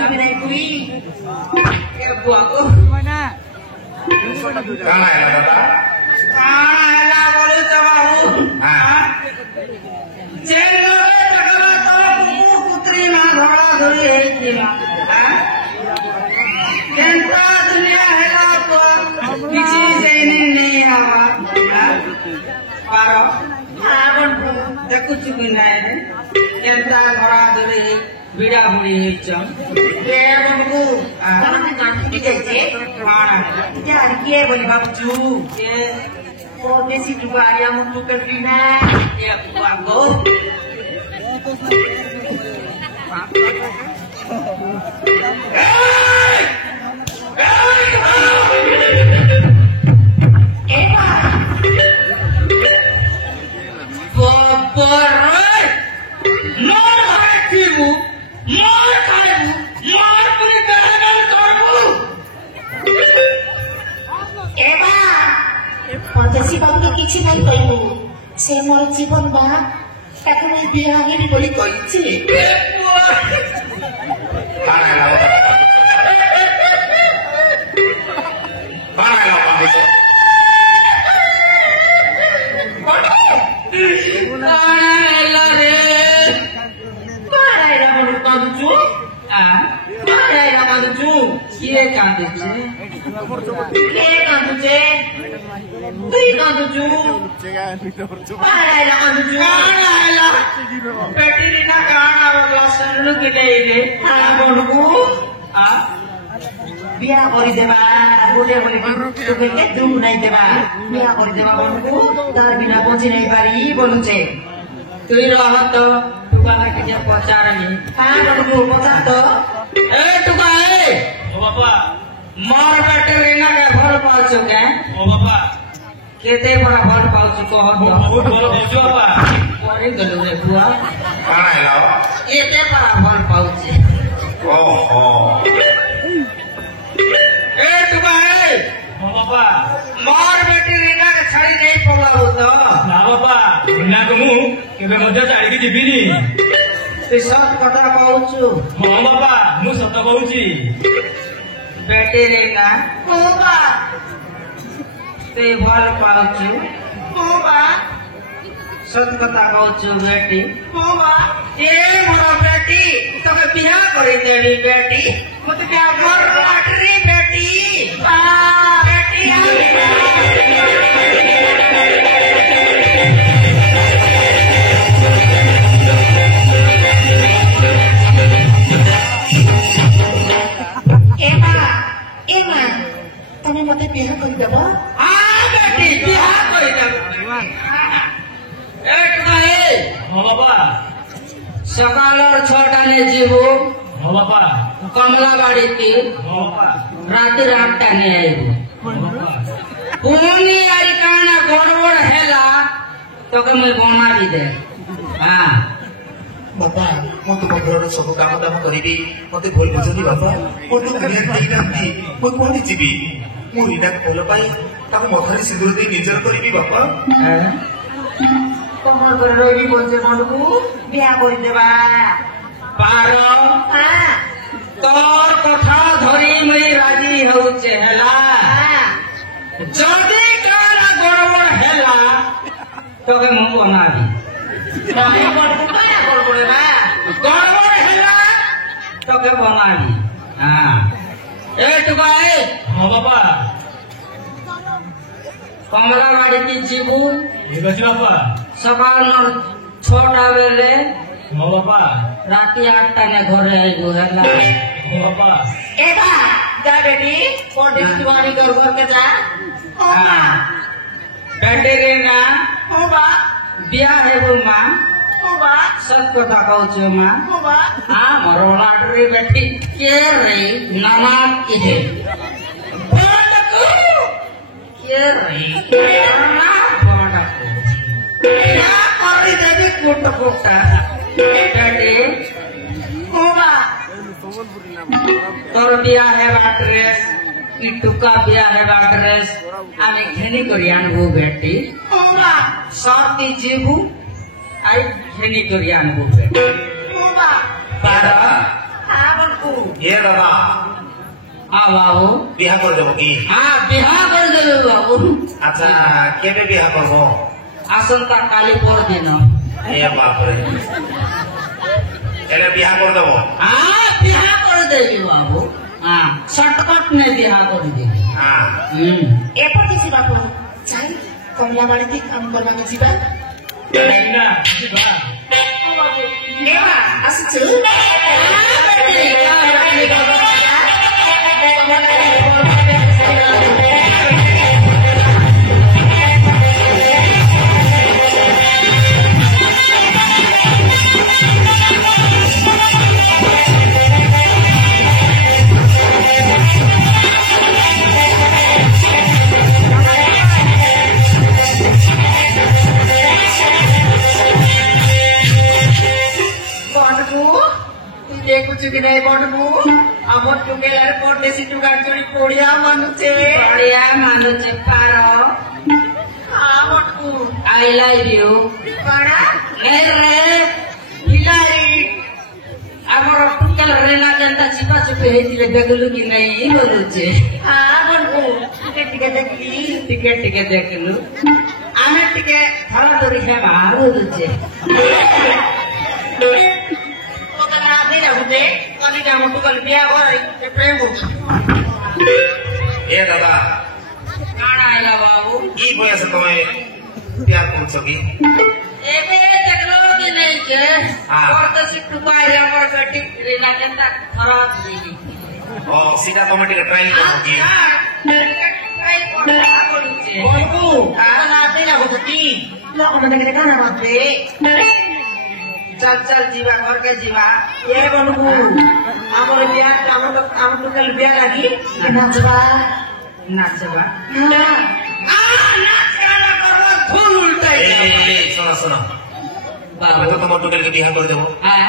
Kami naik kui. Ya buahku. Mana? Kana ya Bapak? Kana boleh tahu. Ah. Jengo takkan tahu putri mahara dulu ini mah. Kenta dunia helat किसी से नहीं आवा पारो आवन देखु चुकी नहीं है केंता घोड़ा दरे बिड़ा बुड़ी हिचम केवन को कौन से जान की जैसे मारा क्या किए बोली बाबू ये और देसी जुगाड़िया मुझको कर पीना ये बाबू କିଛି ନାଇଁ କହିବୁ ସେ ମୋର ଜୀବନ ବା ତାକୁ ମୁଁ ବିହା ହେବି ବୋଲି କହିଛି Kiye kanduce? Kiye kanduce? Tui kanducu? Mana kanducu? Mana? Beti dina kana lasan lu kene ini. Amonku? Ah? Biar kori deba, bude boli tu kene tu nai deba. Biar kori deba monku, dar bina ponci nai pari boluce. Tui rahat to, tuka nak kerja pacar ni. Monku pacar to? Tuka बाबा मार बेटे लेना के भर पाल चुके हैं ओ बाबा केते बड़ा भर पाल चुको हो बहुत बड़ा भौजो बाबा कोरी गलो रे बुआ Kana ya lawa? केते बड़ा भर पाउचे ओहो ए तुबाई ओ बाबा मार बेटे लेना के छड़ी नहीं पला हो तो ना बाबा ना कमु केबे मध्य चाड़ी के जिबिनी तू सत कथा कहउछु ओ बाबा मु सत कहउची बेटे लेना कोबा ते भर पाउछु कोबा सत कथा कहउछु बेटी कोबा ए मोर बेटी तके बियाह करि देली बेटी मते बियाह कर लाटरी बेटी बेटी तमे मते बिहा करि देबो बेटी बियाह करि देबो एक नहीं ओ बाबा सकालर 6टा ने जीवो ओ बाबा कमला बाड़ी की ओ बाबा राति 8टा ने आइबो पुनी आरी काना गड़बड़ हेला तके मैं बमा भी दे हां बाबा मु तुम घर सब काम दाम करिबी मते भूल बुझली बाबा मते दुनिया देई नांती मु कोनी जीबी मु रिना कोल पाई ताको मथारी सिंदूर दे निजर करिबी बाबा कमर कर रोगी बोलते मनकू बिया करि देबा पारो हां तोर कथा धरी मैं राजी होउचे हेला जदी काना गड़बड़ हेला तके मु बनाबी नहीं मनकू क्या गड़बड़ बा गड़बड़ हेला तके बनाबी हां ए तुबाई ओ बाबा कमला बाड़ी की जीबू ठीक अछि बाबा सकाल 6टा बेले ओ बाबा राति 8टा ने घरे आइबो हेला ओ बाबा एबा जा बेटी और दिवाली कर घर के जा हां बेटे रे ना ओबा बिया है वो मां ओबा सब कथा कहू छ मां ओबा हां मरो लाटरी बेटी के रे नमाज के के रे ना बड़ा क्या करी देवी कोट कोटा बेटी ओबा तोर बिया है ड्रेस ई टुका बिया है ड्रेस आमे घेनी करी आनबो बेटी ओबा साथी जीबू आई घेनी करी आनबो बेटी ओबा पारा आबन को ये दादा हाँ बाबू बिहा कर देबो की हाँ बिहा कर देबे बाबू अच्छा केबे बिहा करबो आसंता काली पर दिन ए बाप रे एले बिहा कर देबो हाँ बिहा कर देबे बाबू हाँ शॉर्टकट ने बिहा कर देबे हां एपति से बापू चाहि कमला बाड़ी की काम करबा के जीवा ना बा एवा असछु कुछ भी नहीं बनबू আমার টুকেলার পড়তে সিটু গাড়ি পড়িয়া মানুষে পারো আমটু আই লাভ ইউ পাড়া রে বিলাই আমার টুকেল রেনা কেনটা চিপা চিপি হইছিলে দেখলু কি নাই বলুছে আমটু টিকে দেখলু আমি টিকে ধরা ধরি হেবা বলুছে ए दादा काना आइला बाबू ई बयस तमे प्यार करछो की एबे देखलो कि नहीं के और तो सिट्टू पाइले हमर गटी रेना केनता खराब देगी ओ सीधा तमे टिके ट्राई करो की बाबू काना देला होती ला ओने के काना बापरे चल चल जीवा घर के जीवा ये बनबू हमर बिया हम तो कल बिया लागी नाचबा ना नाचला करबो फूल उल्टा ए सुनो बाबू तो तुम टोटल के बिहा कर देबो हां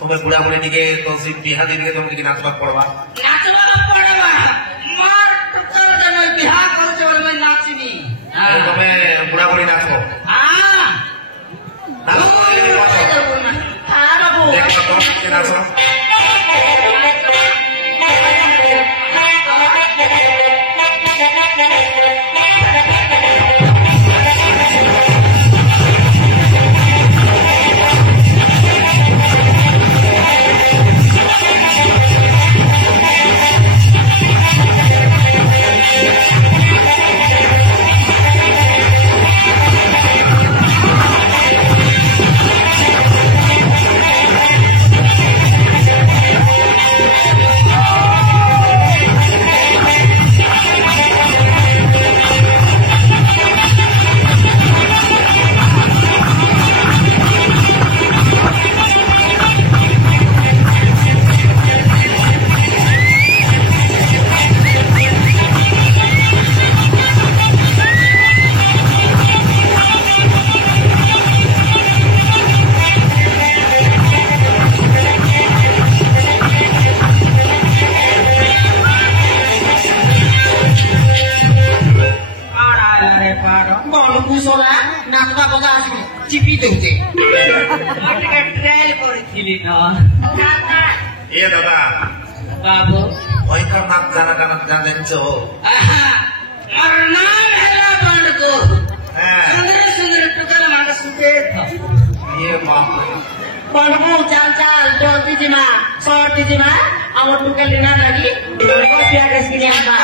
तुम्हें बुढ़ा बुढ़ी टिके तो सी बिहा दिन के तुम टिके नाचबा पड़वा मार टुकल के मैं बिहा कर जे मैं नाचबी हां तुम्हें बुढ़ा बुढ़ी नाचो हां देखो तुम के नाचो चिपी देते ट्रायल करेছিলি না ए दादा बाबू ओई का नाच जाना जानছো और नाम है बंडको सुंदर टुकल मांग सुते ये बाप रे बंडको चाल जल्दी जिमा शॉर्ट जिमा আমার টুকল দিনা লাগি বিয়া গেছিলি আমা